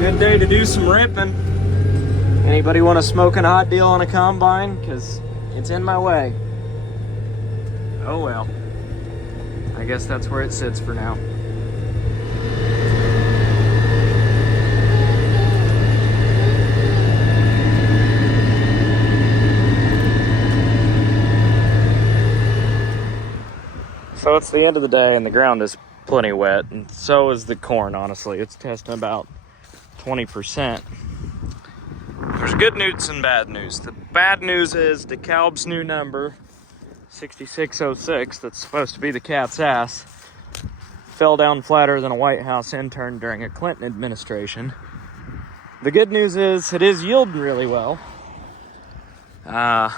Good day to do some ripping. Anybody want a smoking hot deal on a combine? Because it's in my way. Oh well. I guess that's where it sits for now. So it's the end of the day and the ground is plenty wet, and so is the corn, honestly. It's testing about 20%. There's good news and bad news. The bad news is DeKalb's new number, 6606, that's supposed to be the cat's ass, fell down flatter than a White House intern during a Clinton administration. The good news is it is yielding really well. The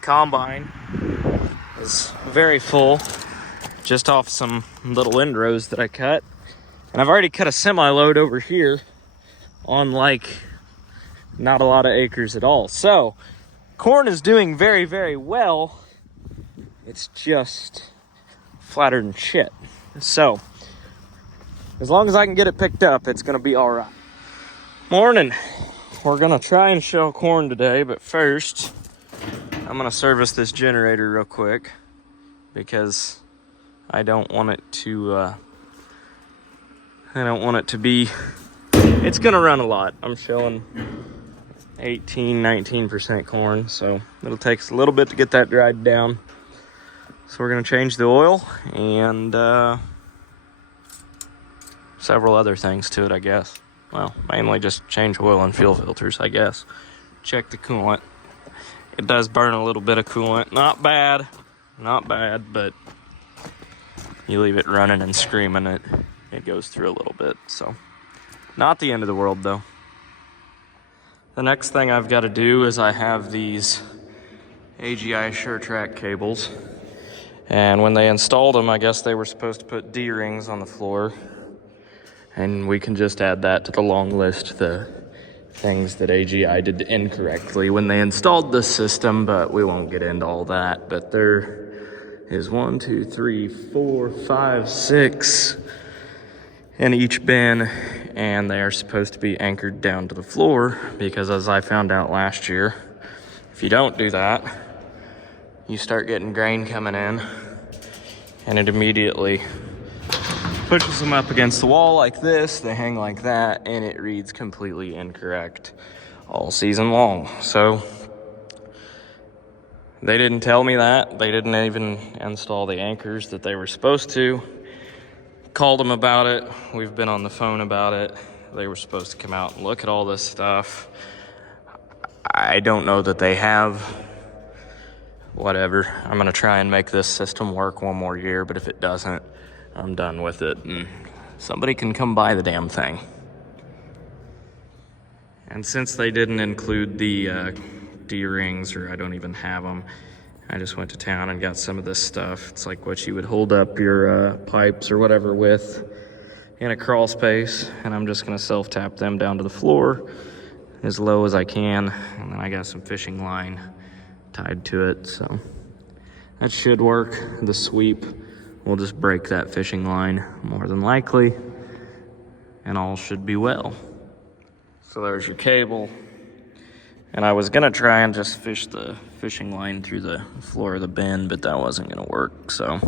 combine is very full, just off some little windrows that I cut. And I've already cut a semi-load over here on like not a lot of acres at all. So corn is doing very, very well. It's just flatter than shit. So as long as I can get it picked up, it's gonna be all right. Morning. We're gonna try and shell corn today, but first I'm gonna service this generator real quick because I don't want it to be, it's gonna run a lot. I'm showing 19% corn, so it'll take us a little bit to get that dried down. So we're gonna change the oil and several other things to it, I guess. Well, mainly just change oil and fuel filters, I guess. Check the coolant. It does burn a little bit of coolant. Not bad, but you leave it running and screaming, it goes through a little bit. So not the end of the world though. The next thing I've got to do is I have these AGI SureTrack cables, and when they installed them, I guess they were supposed to put D-rings on the floor, and we can just add that to the long list, the things that AGI did incorrectly when they installed this system, but we won't get into all that. But there is 1, 2, 3, 4, 5, 6 in each bin, and they are supposed to be anchored down to the floor because, as I found out last year, if you don't do that, you start getting grain coming in and it immediately pushes them up against the wall like this. They hang like that, and it reads completely incorrect all season long. So they didn't tell me that. They didn't even install the anchors that they were supposed to. Called them about it. We've been on the phone about it. They were supposed to come out and look at all this stuff. I don't know that they have. Whatever. I'm gonna try and make this system work one more year, but if it doesn't, I'm done with it, and somebody can come buy the damn thing. And since they didn't include the D-rings, or I don't even have them, I just went to town and got some of this stuff. It's like what you would hold up your pipes or whatever with in a crawl space, and I'm just gonna self-tap them down to the floor as low as I can, and then I got some fishing line tied to it, so that should work. The sweep will just break that fishing line more than likely, and all should be well. So there's your cable. And I was gonna try and just fish the fishing line through the floor of the bin, but that wasn't gonna work, so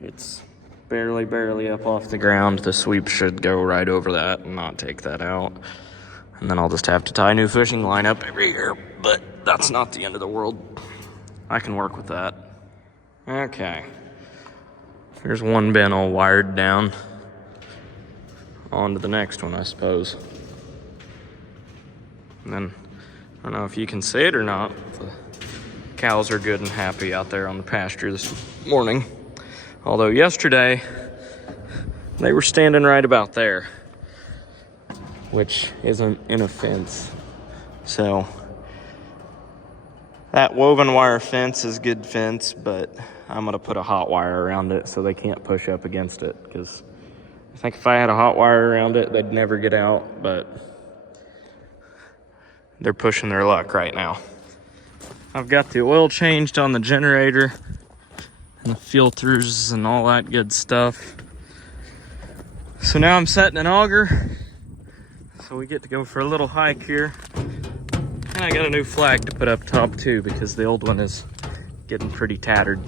it's barely up off the ground. The sweep should go right over that and not take that out. And then I'll just have to tie a new fishing line up every year, but that's not the end of the world. I can work with that. Okay. Here's one bin all wired down. On to the next one, I suppose. And then, I don't know if you can see it or not, the cows are good and happy out there on the pasture this morning. Although yesterday, they were standing right about there, which isn't in a fence. So, that woven wire fence is good fence, but I'm gonna put a hot wire around it so they can't push up against it, because I think if I had a hot wire around it, they'd never get out, but they're pushing their luck right now. I've got the oil changed on the generator and the filters and all that good stuff. So now I'm setting an auger, so we get to go for a little hike here. And I got a new flag to put up top too, because the old one is getting pretty tattered.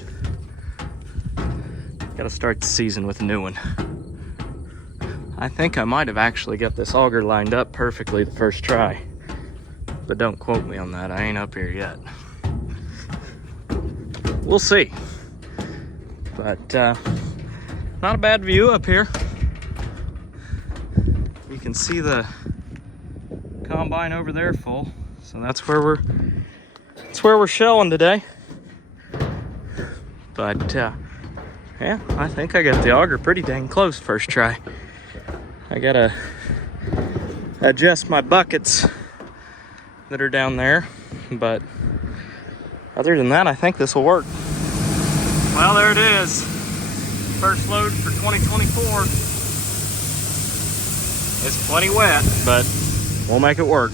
Gotta start the season with a new one. I think I might have actually got this auger lined up perfectly the first try, but don't quote me on that. I ain't up here yet. We'll see. But not a bad view up here. You can see the combine over there full, so that's where we're shelling today. But yeah, I think I got the auger pretty dang close first try. I gotta adjust my buckets that are down there, but other than that, I think this will work. Well, there it is. First load for 2024. It's plenty wet, but we'll make it work.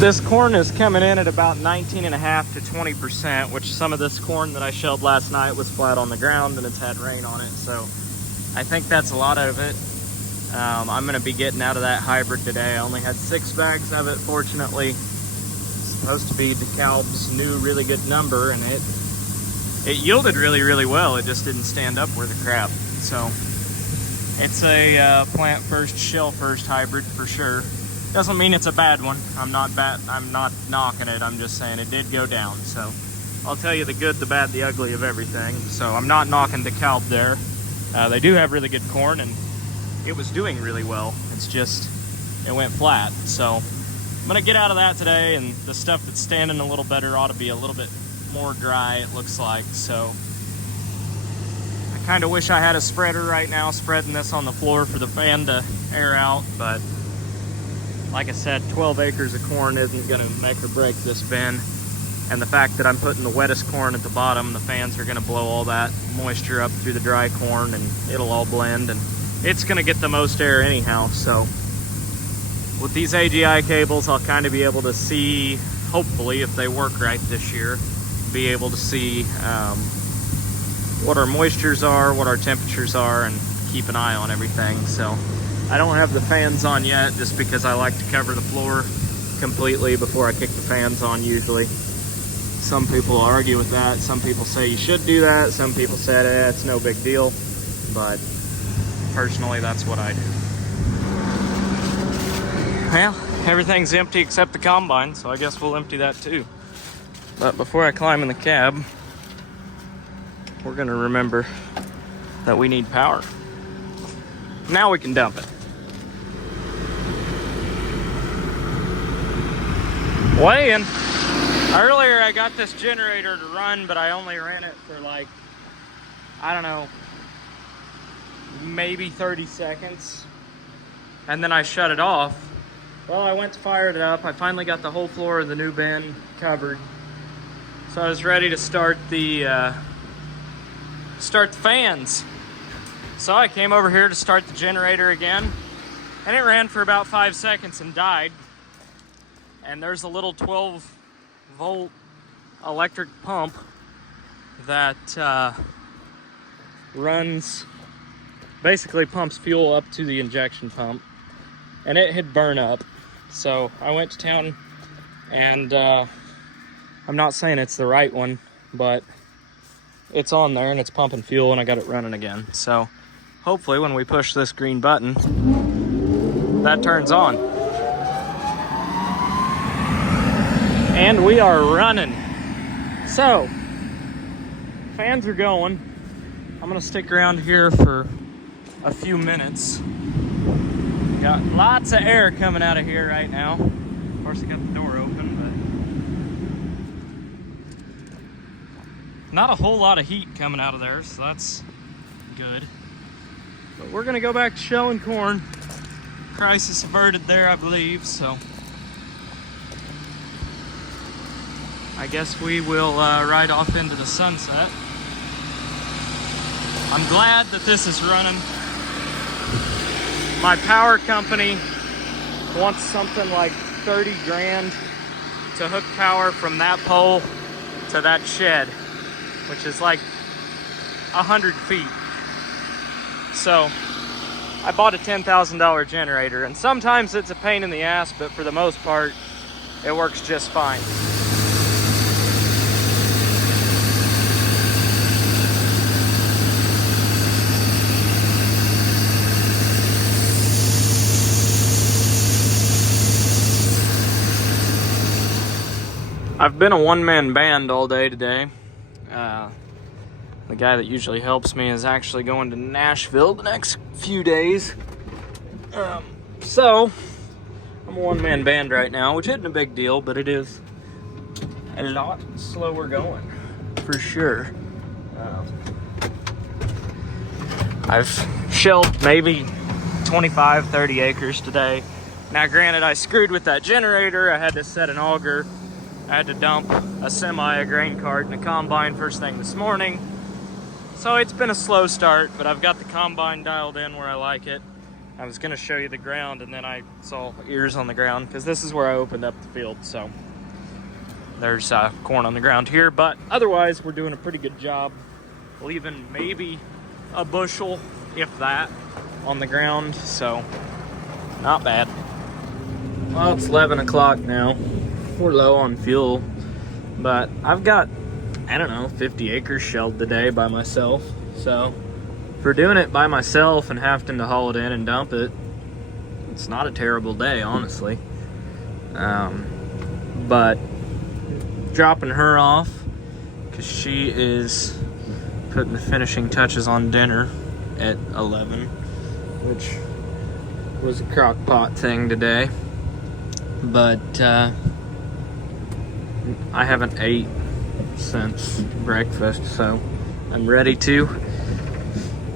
This corn is coming in at about 19.5 to 20%, which some of this corn that I shelled last night was flat on the ground and it's had rain on it. So I think that's a lot of it. I'm gonna be getting out of that hybrid today. I only had 6 bags of it, fortunately. It's supposed to be DeKalb's new really good number, and it yielded really well. It just didn't stand up worth a crap. So it's a plant first, shell first hybrid for sure. Doesn't mean it's a bad one. I'm not knocking it. I'm just saying it did go down. So I'll tell you the good, the bad, the ugly of everything. So I'm not knocking DeKalb there. They do have really good corn, and it was doing really well. It's just, it went flat. So I'm gonna get out of that today, and the stuff that's standing a little better ought to be a little bit more dry, it looks like. So I kind of wish I had a spreader right now spreading this on the floor for the fan to air out, but like I said, 12 acres of corn isn't gonna make or break this bin. And the fact that I'm putting the wettest corn at the bottom, the fans are gonna blow all that moisture up through the dry corn, and it'll all blend, and it's gonna get the most air anyhow. So with these AGI cables, I'll kind of be able to see, hopefully, if they work right this year, be able to see what our moistures are, what our temperatures are, and keep an eye on everything. So I don't have the fans on yet, just because I like to cover the floor completely before I kick the fans on usually. Some people argue with that. Some people say you should do that. Some people say it's no big deal. But personally, that's what I do. Well, everything's empty except the combine, so I guess we'll empty that too. But before I climb in the cab, we're gonna remember that we need power. Now we can dump it. Weigh in. Earlier I got this generator to run, but I only ran it for like, I don't know, maybe 30 seconds. And then I shut it off. Well, I went to fire it up. I finally got the whole floor of the new bin covered. So I was ready to start the fans. So I came over here to start the generator again, and it ran for about 5 seconds and died. And there's a little 12-volt electric pump that basically pumps fuel up to the injection pump, and it had burned up. So I went to town, and I'm not saying it's the right one, but it's on there and it's pumping fuel, and I got it running again. So hopefully when we push this green button, that turns on. And we are running. So fans are going. I'm gonna stick around here for a few minutes. Got lots of air coming out of here right now. Of course, I got the door open, but not a whole lot of heat coming out of there, so that's good. But we're gonna go back to shelling corn. Crisis averted there, I believe, so I guess we will ride off into the sunset. I'm glad that this is running. My power company wants something like 30 grand to hook power from that pole to that shed, which is like 100 feet. So I bought a $10,000 generator, and sometimes it's a pain in the ass, but for the most part, it works just fine. I've been a one-man band all day today. The guy that usually helps me is actually going to Nashville the next few days. So, I'm a one-man band right now, which isn't a big deal, but it is a lot slower going, for sure. I've shelled maybe 25, 30 acres today. Now, granted, I screwed with that generator. I had to set an auger. I had to dump a semi, a grain cart, and a combine first thing this morning. So it's been a slow start, but I've got the combine dialed in where I like it. I was gonna show you the ground, and then I saw ears on the ground, because this is where I opened up the field. So there's corn on the ground here, but otherwise we're doing a pretty good job. Leaving maybe a bushel, if that, on the ground, so not bad. Well, it's 11 o'clock now. We're low on fuel, but I've got, I don't know, 50 acres shelled today by myself. So for doing it by myself and having to haul it in and dump it, it's not a terrible day, honestly. But dropping her off because she is putting the finishing touches on dinner at 11, which was a crock pot thing today. But I haven't ate since breakfast, so I'm ready to.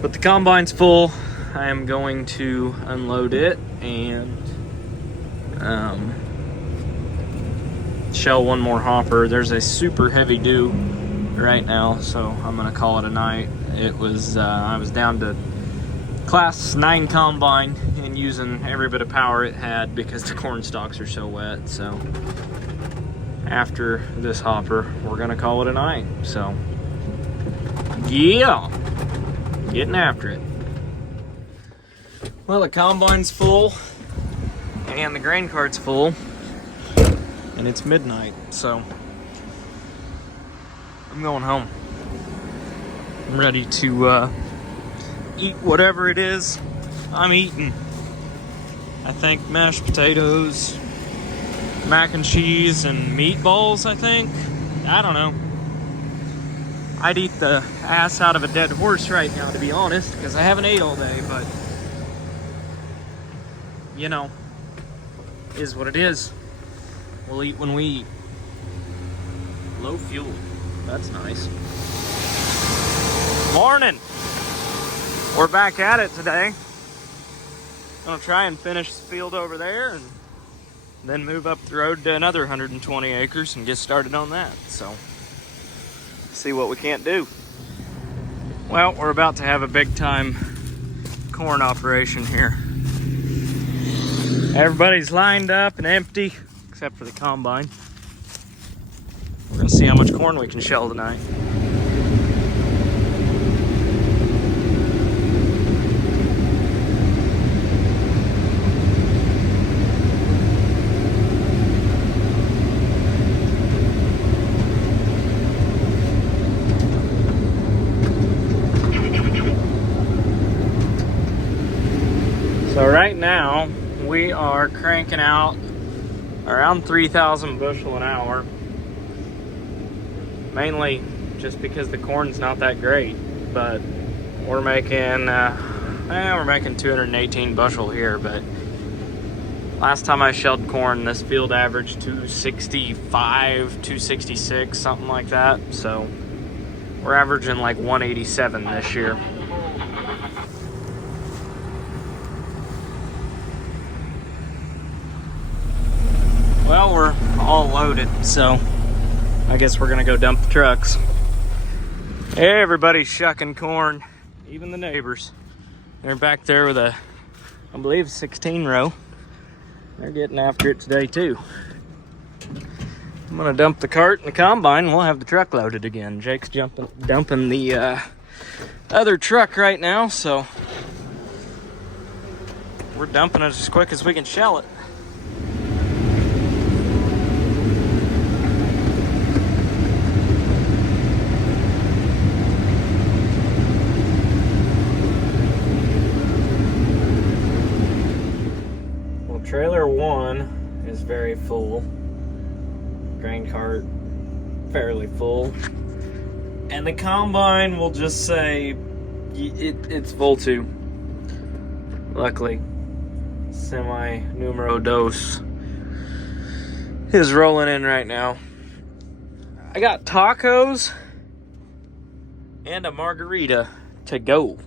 But the combine's full. I am going to unload it and shell one more hopper. There's a super heavy dew right now, so I'm gonna call it a night. It was I was down to class 9 combine and using every bit of power it had because the corn stalks are so wet. So after this hopper, we're gonna call it a night. So yeah, getting after it. Well, the combine's full and the grain cart's full, and it's midnight, so I'm going home. I'm ready to eat whatever it is I'm eating. I think mashed potatoes, mac and cheese, and meatballs, I think. I don't know. I'd eat the ass out of a dead horse right now, to be honest, because I haven't ate all day, but you know, is what it is. We'll eat when we eat. Low fuel. That's nice. Morning. We're back at it today. Gonna try and finish the field over there and then move up the road to another 120 acres and get started on that. So, see what we can't do. Well, we're about to have a big time corn operation here. Everybody's lined up and empty, except for the combine. We're gonna see how much corn we can shell tonight. So right now, we are cranking out around 3,000 bushel an hour. Mainly just because the corn's not that great, but we're making 218 bushel here. But last time I shelled corn, this field averaged 265, 266, something like that. So we're averaging like 187 this year. Well, we're all loaded, so I guess we're gonna go dump the trucks. Everybody's shucking corn, even the neighbors. They're back there with a, I believe, 16 row. They're getting after it today too. I'm gonna dump the cart and the combine, and we'll have the truck loaded again. Jake's dumping the other truck right now, so we're dumping it as quick as we can shell it. Well, trailer 1 is very full. Grain cart fairly full. And the combine, will just say it's full too. Luckily, semi numero dos is rolling in right now. I got tacos and a margarita to go.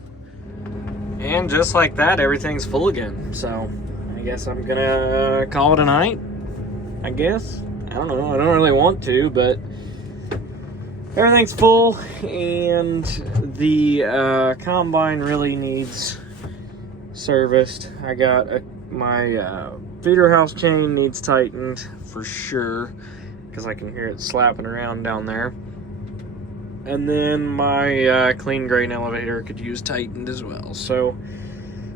And just like that, everything's full again. So I guess I'm gonna call it a night. I guess. I don't know. I don't really want to, but everything's full, and the combine really needs serviced. I got my feeder house chain needs tightened for sure, because I can hear it slapping around down there. And then my clean grain elevator could use tightened as well. So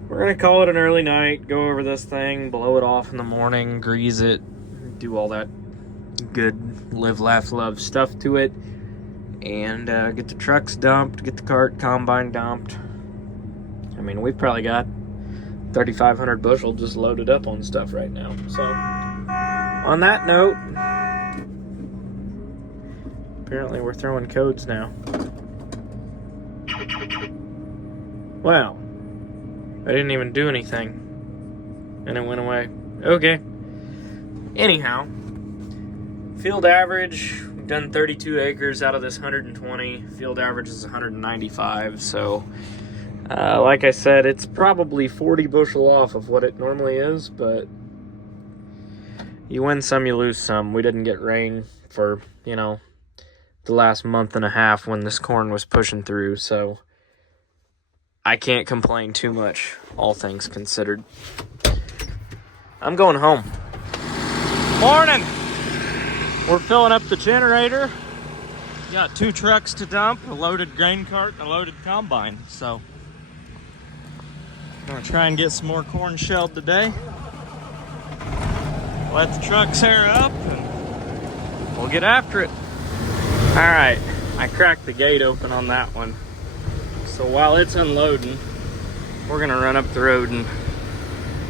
we're gonna call it an early night, go over this thing, blow it off in the morning, grease it, do all that good live, laugh, love stuff to it, and get the trucks dumped, get the combine dumped. I mean, we've probably got 3,500 bushel just loaded up on stuff right now. So on that note, apparently we're throwing codes now. Wow, I didn't even do anything and it went away. Okay, anyhow, field average, we've done 32 acres out of this 120. Field average is 195, so like I said, it's probably 40 bushel off of what it normally is, but you win some, you lose some. We didn't get rain for, you know, the last month and a half when this corn was pushing through, so I can't complain too much, all things considered. I'm going home. Morning! We're filling up the generator. Got 2 trucks to dump, a loaded grain cart and a loaded combine, so gonna try and get some more corn shelled today. Let the trucks air up and we'll get after it. All right, I cracked the gate open on that one. So while it's unloading, we're gonna run up the road and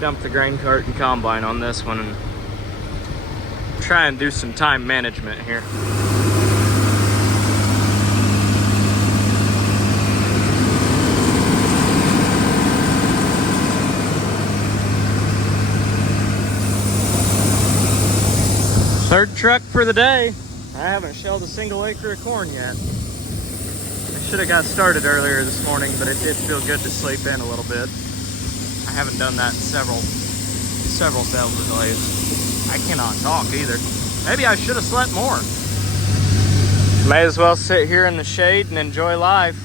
dump the grain cart and combine on this one and try and do some time management here. Third truck for the day. I haven't shelled a single acre of corn yet. I should have got started earlier this morning, but it did feel good to sleep in a little bit. I haven't done that in several sales days. I cannot talk either. Maybe I should have slept more. May as well sit here in the shade and enjoy life.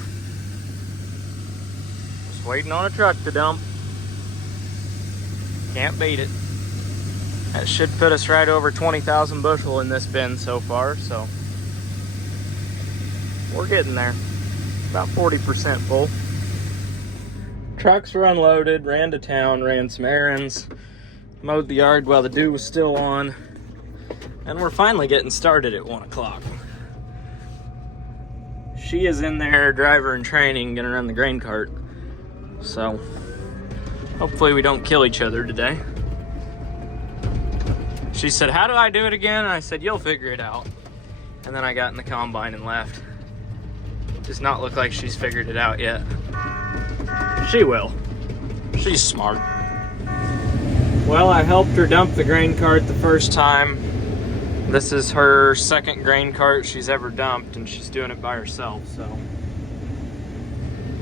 Just waiting on a truck to dump. Can't beat it. That should put us right over 20,000 bushel in this bin so far, so we're getting there. About 40% full. Trucks were unloaded, ran to town, ran some errands, mowed the yard while the dew was still on, and we're finally getting started at 1 o'clock. She is in there, driver in training, gonna run the grain cart. So hopefully we don't kill each other today. She said, "How do I do it again?" And I said, "You'll figure it out." And then I got in the combine and left. Does not look like she's figured it out yet. She will. She's smart. Well, I helped her dump the grain cart the first time. This is her second grain cart she's ever dumped, and she's doing it by herself, so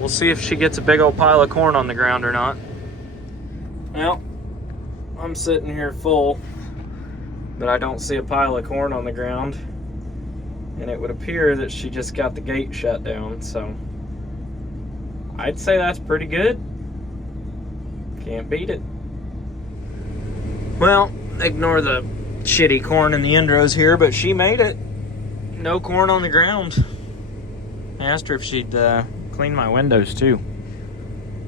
we'll see if she gets a big old pile of corn on the ground or not. Well, I'm sitting here full, but I don't see a pile of corn on the ground, and it would appear that she just got the gate shut down, so I'd say that's pretty good. Can't beat it. Well, ignore the shitty corn in the end rows here, but she made it. No corn on the ground. I asked her if she'd clean my windows too.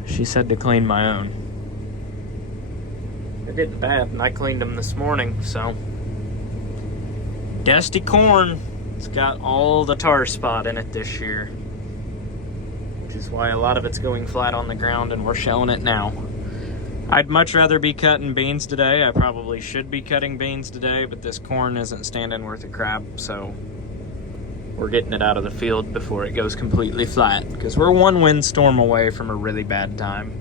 She said to clean my own. They're getting bad, and I cleaned them this morning, so. Dusty corn. It's got all the tar spot in it this year, which is why a lot of it's going flat on the ground, and we're showing it now. I'd much rather be cutting beans today. I probably should be cutting beans today, but this corn isn't standing worth a crap, so we're getting it out of the field before it goes completely flat, because we're one windstorm away from a really bad time.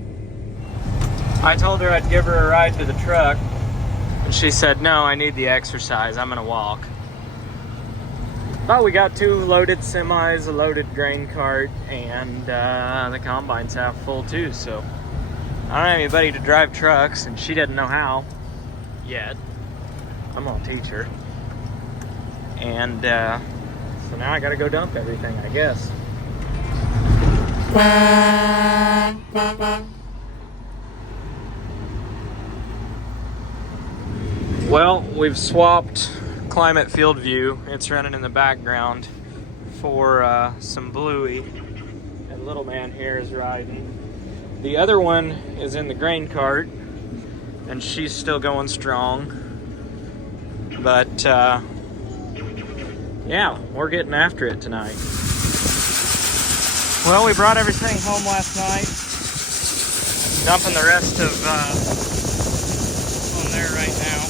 I told her I'd give her a ride to the truck, and she said, no, I need the exercise, I'm gonna walk. But we got 2 loaded semis, a loaded grain cart, and the combine's half full too, so I don't have anybody to drive trucks, and she doesn't know how yet. I'm gonna teach her. And so now I gotta go dump everything, I guess. Well, we've swapped Climate Field View. It's running in the background for some Bluey, and little man here is riding. The other one is in the grain cart, and she's still going strong. But yeah, we're getting after it tonight. Well, we brought everything home last night. Dumping the rest of on there right now.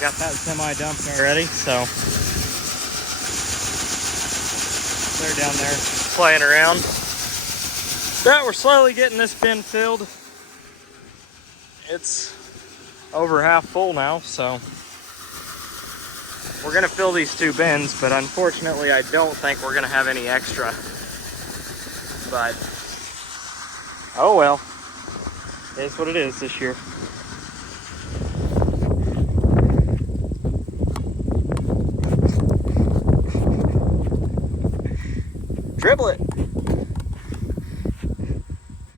Got that semi dumped already, so they're down there playing around. But we're slowly getting this bin filled. It's over half full now, so we're gonna fill these 2 bins, but unfortunately I don't think we're gonna have any extra. But oh well, it's what it is this year. Dribble it.